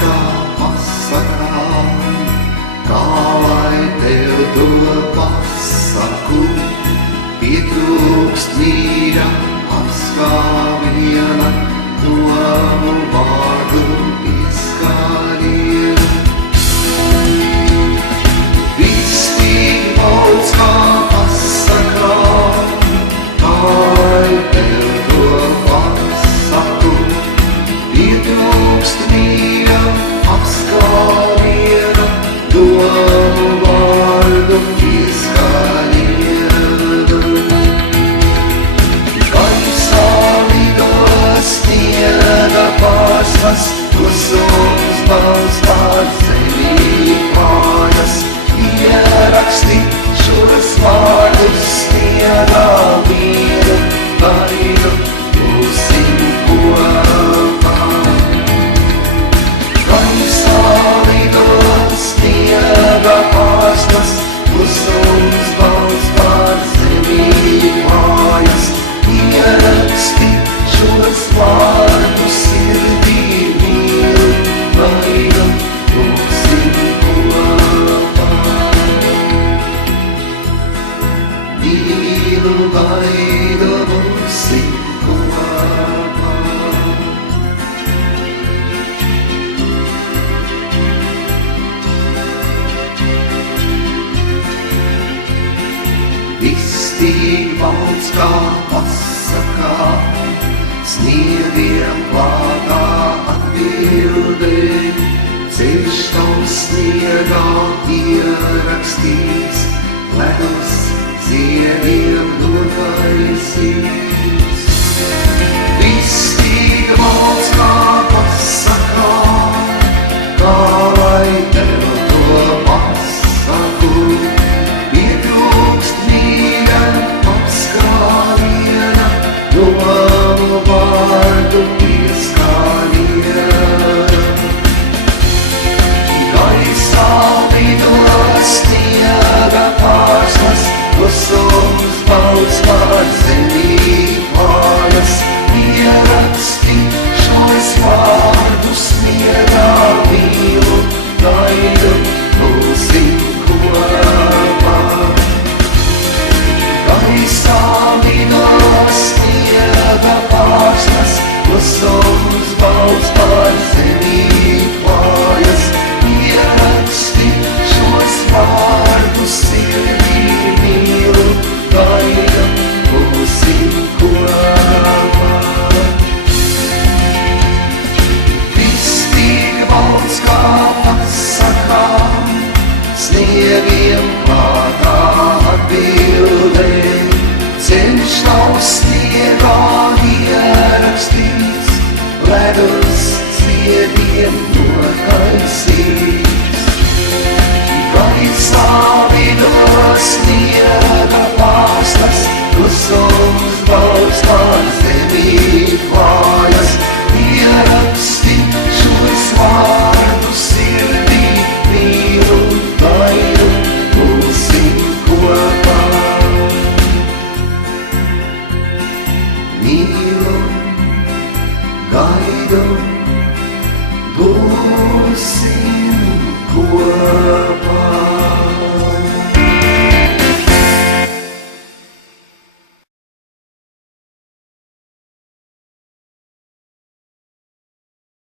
kā pasakā, kā lai tev to pasaku. Pietrūkst mīra, apskāviena, domu vārdu pieskāriena. Viss tik daudz kā pasakā, kā lai tev to pasaku. Pietrūkst mīra, apskāviena, domu vārdu pieskāriena. Gaisā lido sniega pārslas, klusums balsts pār zemi kājas. Ieraksti šos vārdus sniegā mīru, vaidu būsim kopā. Gaisā lido sniega pārslas, klusums balsts pār zemi kājas. Ieraksti šos vārdus sirdī mīlu, vaidu būsim kopā. Mīlu, vaidu būsim kopā. Viss tik balts kā pasakā, sniegiem plātā atbildē. Ceļš tavs sniegā ierakstīts.